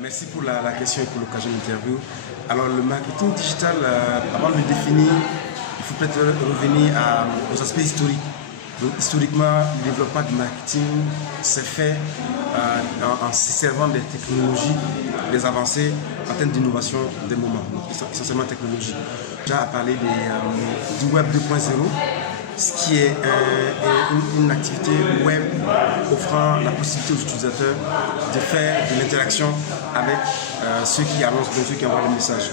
Merci pour la question et pour l'occasion d'interview. Alors le marketing digital, avant de le définir, il faut peut-être revenir aux aspects historiques. Donc, historiquement, le développement du marketing s'est fait en se servant des technologies, des avancées en termes d'innovation des moments, donc essentiellement technologie. Déjà à parler du web 2.0, ce qui est une activité web offrant la possibilité aux utilisateurs de faire de l'interaction avec ceux qui annoncent, ceux qui envoient des messages.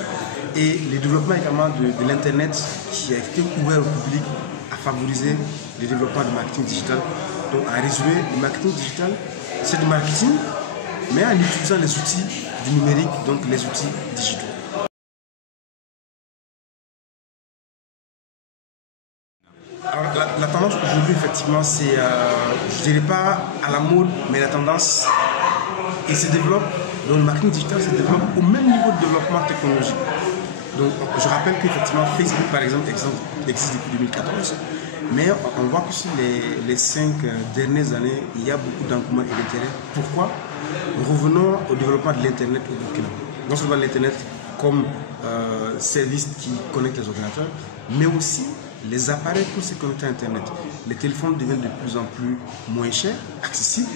Et le développement également de l'Internet qui a été ouvert au public a favorisé le développement du marketing digital. Donc, en résumé, le marketing digital, c'est du marketing, mais en utilisant les outils du numérique, donc les outils digitaux. Alors, la tendance aujourd'hui, effectivement, c'est, je ne dirais pas à la mode, mais la tendance, et se développe, donc le marketing digital se développe au même niveau de développement technologique. Donc, je rappelle qu'effectivement, Facebook, par exemple, existe depuis 2014. Mais on voit que sur les 5 dernières années, il y a beaucoup d'engouement et d'intérêt. Pourquoi? Revenons au développement de l'Internet au Burkina. Non seulement l'Internet comme service qui connecte les ordinateurs, mais aussi les appareils pour se connecter à Internet. Les téléphones deviennent de plus en plus moins chers, accessibles,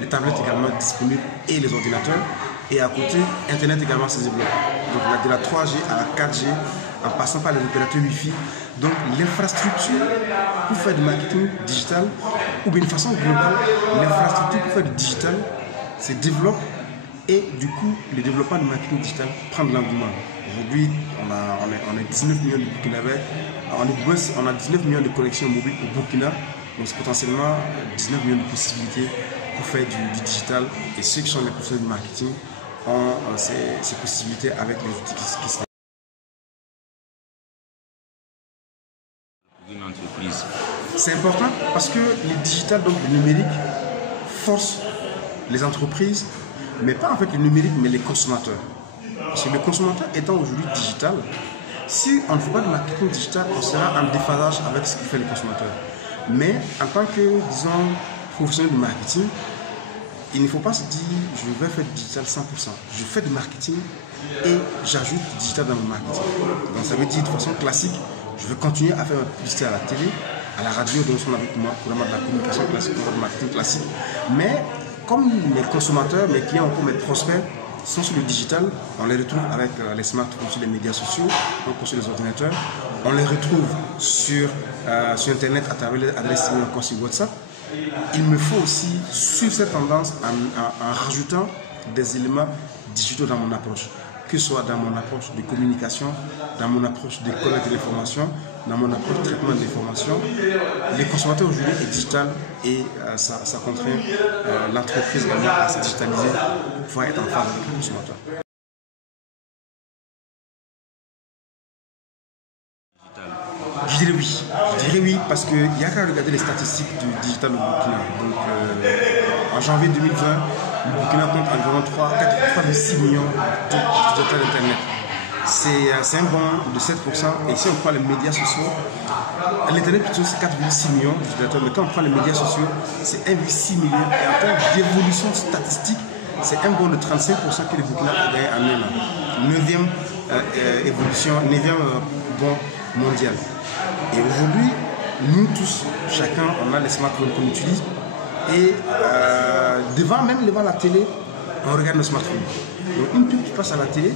les tablettes également disponibles et les ordinateurs. Et à côté, Internet également se développe. Donc de la 3G à la 4G, en passant par les opérateurs Wi-Fi. Donc l'infrastructure pour faire du marketing digital, ou bien de façon globale, l'infrastructure pour faire du digital se développe et du coup le développement du marketing digital prend de l'engouement. Aujourd'hui, on a 19 millions de Burkinabés, on a 19 millions de connexions mobiles au Burkina, donc c'est potentiellement 19 millions de possibilités pour faire du digital, et ceux qui sont les professionnels du marketing ont ces possibilités avec les outils qui sont. Une entreprise. C'est important parce que le digital, donc le numérique, force les entreprises, mais pas en fait le numérique, mais les consommateurs. Parce que le consommateur étant aujourd'hui digital, si on ne fait pas de marketing digital, on sera en déphasage avec ce que fait le consommateur. Mais en tant que, disons, professionnel de marketing, il ne faut pas se dire je vais faire du digital 100%. Je fais du marketing et j'ajoute du digital dans mon marketing. Donc ça veut dire de façon classique, je vais continuer à faire ma publicité à la télé, à la radio, donc on avec moi, couramment de la communication classique, du marketing classique. Mais comme mes consommateurs, mes clients, comme mes prospects sont sur le digital, on les retrouve avec les smartphones, sur les médias sociaux, donc sur les ordinateurs. On les retrouve sur Internet à travers les adresses email, encore sur WhatsApp. Il me faut aussi suivre cette tendance en rajoutant des éléments digitaux dans mon approche, que ce soit dans mon approche de communication, dans mon approche de collecte de l'information, dans mon approche de traitement de l'information. Les consommateurs aujourd'hui est digital et ça contraint l'entreprise également à se digitaliser pour pouvoir être en phase avec les consommateurs. Je dirais oui. Je dirais oui parce qu'il y a qu'à regarder les statistiques du digital au Burkina. Donc, en janvier 2020, le Burkina compte environ 3,6 millions d'utilisateurs d'Internet. C'est un bond de 7%. Et si on prend les médias sociaux, l'Internet plutôt c'est 4,6 millions d'utilisateurs. Mais quand on prend les médias sociaux, c'est 1,6 million. Et en termes d'évolution statistique, c'est un bond de 35% que le Burkina a gagné en un an. 9e évolution, 9e bond mondial. Et aujourd'hui, nous tous, chacun, on a les smartphones qu'on utilise. Et même devant la télé, on regarde nos smartphones. Donc une pub qui passe à la télé,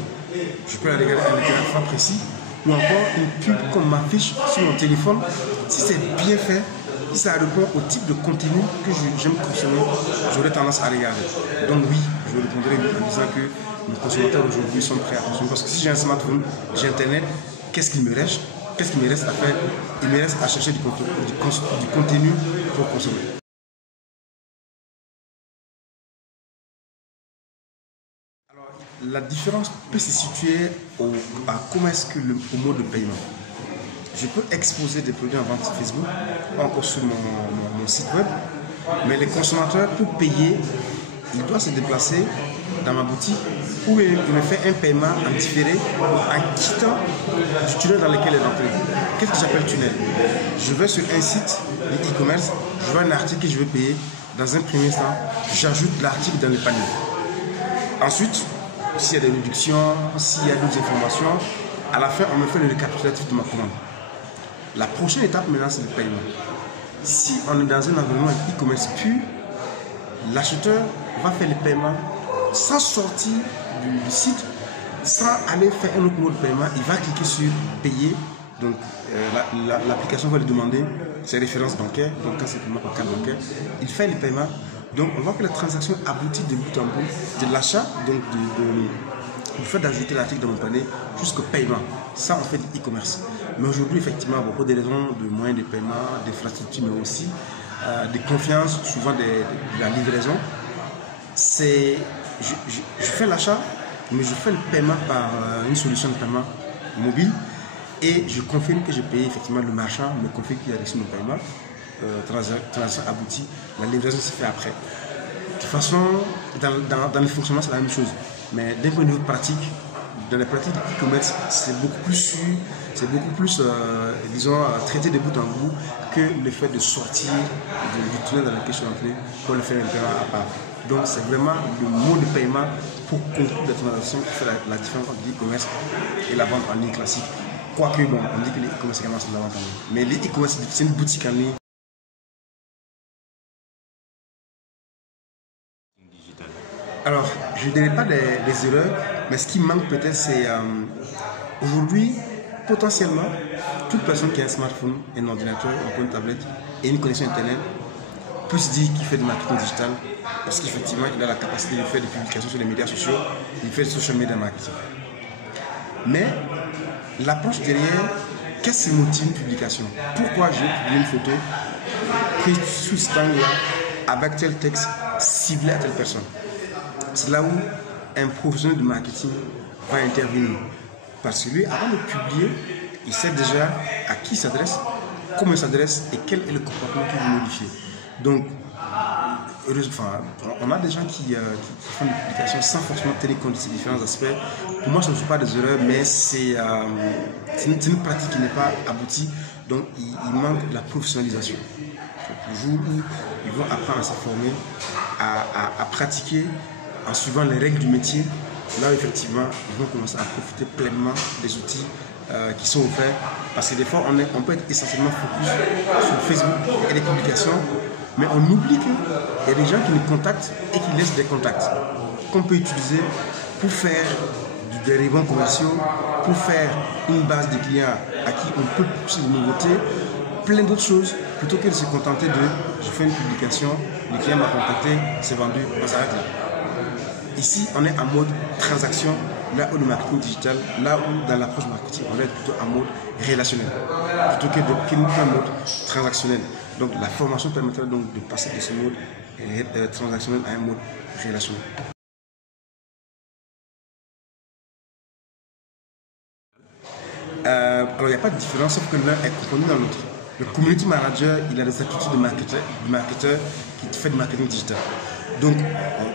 je peux la regarder à un temps précis. Ou encore une pub qu'on m'affiche sur mon téléphone. Si c'est bien fait, si ça répond au type de contenu que j'aime consommer, j'aurais tendance à regarder. Donc oui, je répondrai en disant que nos consommateurs aujourd'hui sont prêts à consommer. Parce que si j'ai un smartphone, j'ai Internet, qu'est-ce qu'il me reste? Qu'est-ce qu'il me reste à faire? Il me reste à chercher du contenu pour consommer. Alors, la différence peut se situer à comment est-ce que au mode de paiement. Je peux exposer des produits en vente sur Facebook, encore sur mon site web, mais les consommateurs, pour payer, ils doivent se déplacer dans ma boutique où il me fait un paiement en différé en quittant du tunnel dans lequel il est entré. Qu'est-ce que j'appelle tunnel? Je vais sur un site de e-commerce, je vois un article que je veux payer. Dans un premier temps, j'ajoute l'article dans le panier. Ensuite, s'il y a des réductions, s'il y a d'autres informations. À la fin, on me fait le récapitulatif de ma commande. La prochaine étape maintenant, c'est le paiement. Si on est dans un environnement e-commerce pur, l'acheteur va faire le paiement sans sortir du site, sans aller faire un autre mode de paiement. Il va cliquer sur payer. Donc l'application va lui demander ses références bancaires. Donc quand c'est paiement par carte bancaire, il fait le paiement. Donc on voit que la transaction aboutit de bout en bout, de l'achat, donc du fait d'ajouter l'article dans mon panier jusqu'au paiement. Ça, on fait de e-commerce. Mais aujourd'hui, effectivement, pour des raisons de moyens de paiement, d'infrastructures, mais aussi de confiance, souvent de la livraison, je fais l'achat, mais je fais le paiement par une solution de paiement mobile et je confirme que j'ai payé, effectivement, le marchand me confirme qu'il a reçu mon paiement, transaction aboutie, la livraison se fait après. De toute façon, dans le fonctionnement, c'est la même chose. Mais d'un point de vue pratique, dans les pratiques de e-commerce, c'est beaucoup plus sûr, c'est beaucoup plus, disons, traité de bout en bout que le fait de sortir du tunnel dans lequel je suis entré pour le faire un paiement à part. Donc c'est vraiment le mode de paiement pour conclure la transaction qui fait la différence entre l'e-commerce et la vente en ligne classique. Quoique, bon, on dit que les e-commerce également c'est de la vente en ligne. Mais les e-commerce, c'est une boutique en ligne. Alors, je ne dirais pas des erreurs, mais ce qui manque peut-être, c'est aujourd'hui, potentiellement, toute personne qui a un smartphone, un ordinateur, une tablette et une connexion Internet peut se dire qu'il fait du marketing digital parce qu'effectivement, il a la capacité de faire des publications sur les médias sociaux, il fait du social media marketing. Mais l'approche derrière, qu'est-ce qui motive une publication? Pourquoi j'ai publié une photo prise sous cet angle-là avec tel texte ciblé à telle personne? C'est là où un professionnel de marketing va intervenir. Parce que lui, avant de publier, il sait déjà à qui il s'adresse, comment il s'adresse et quel est le comportement qu'il veut modifier. Donc, on a des gens qui font des publications sans forcément tenir compte de ces différents aspects. Pour moi, ce ne sont pas des erreurs, mais c'est une pratique qui n'est pas aboutie. Donc, il manque de la professionnalisation. Le jour où ils vont apprendre à se former, à pratiquer, en suivant les règles du métier, là effectivement, ils vont commencer à profiter pleinement des outils qui sont offerts. Parce que des fois, on peut être essentiellement focus sur Facebook et les publications, mais on oublie qu'il y a des gens qui nous contactent et qui laissent des contacts qu'on peut utiliser pour faire des rebonds commerciaux, pour faire une base de clients à qui on peut pousser des nouveautés, plein d'autres choses, plutôt que de se contenter de je fais une publication, le client m'a contacté, c'est vendu, on s'arrête là. Ici, on est en mode transaction, là où le marketing digital, là où dans l'approche marketing, on est plutôt en mode relationnel, plutôt qu'un mode transactionnel. Donc la formation permettra donc de passer de ce mode transactionnel à un mode relationnel. Alors il n'y a pas de différence, sauf que l'un est composé dans l'autre. Le community manager, il a des attitudes de marketeur qui fait du marketing digital. Donc,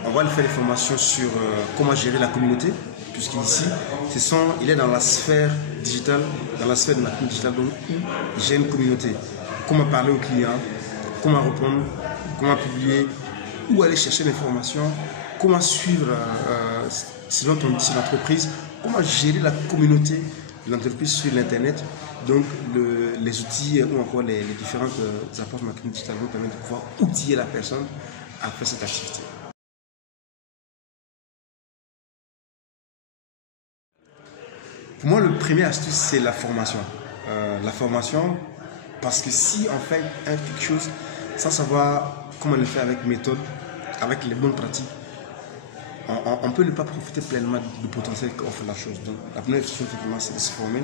on va lui faire des formations sur comment gérer la communauté, puisqu'ici, il est dans la sphère digitale, dans la sphère de marketing digital, donc il gère une communauté. Comment parler aux clients, comment répondre, comment publier, où aller chercher l'information, comment suivre, selon l'entreprise, comment gérer la communauté de l'entreprise sur l'Internet. Donc, les outils ou encore les différentes approches marketing digital vont permettre de pouvoir outiller la personne à faire cette activité. Pour moi, le premier astuce, c'est la formation. La formation, parce que si on fait quelque chose sans savoir comment le faire avec méthode, avec les bonnes pratiques, on ne peut ne pas profiter pleinement du potentiel qu'offre la chose. Donc, la première chose, c'est de se former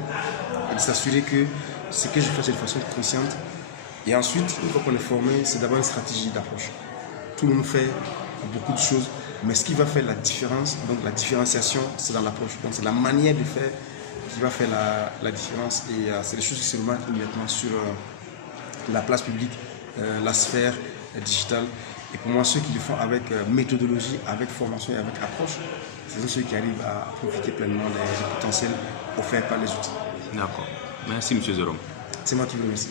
et de s'assurer que ce que je fais, c'est de façon consciente. Et ensuite, une fois qu'on est formé, c'est d'abord une stratégie d'approche. Tout le monde fait beaucoup de choses, mais ce qui va faire la différence, donc la différenciation, c'est dans l'approche. Donc c'est la manière de faire qui va faire la différence. Et c'est des choses qui se remarquent immédiatement sur la place publique, la sphère digitale. Et pour moi, ceux qui le font avec méthodologie, avec formation et avec approche, ce sont ceux qui arrivent à profiter pleinement des potentiels offerts par les outils. D'accord. Merci, M. Jérôme. C'est moi qui vous remercie.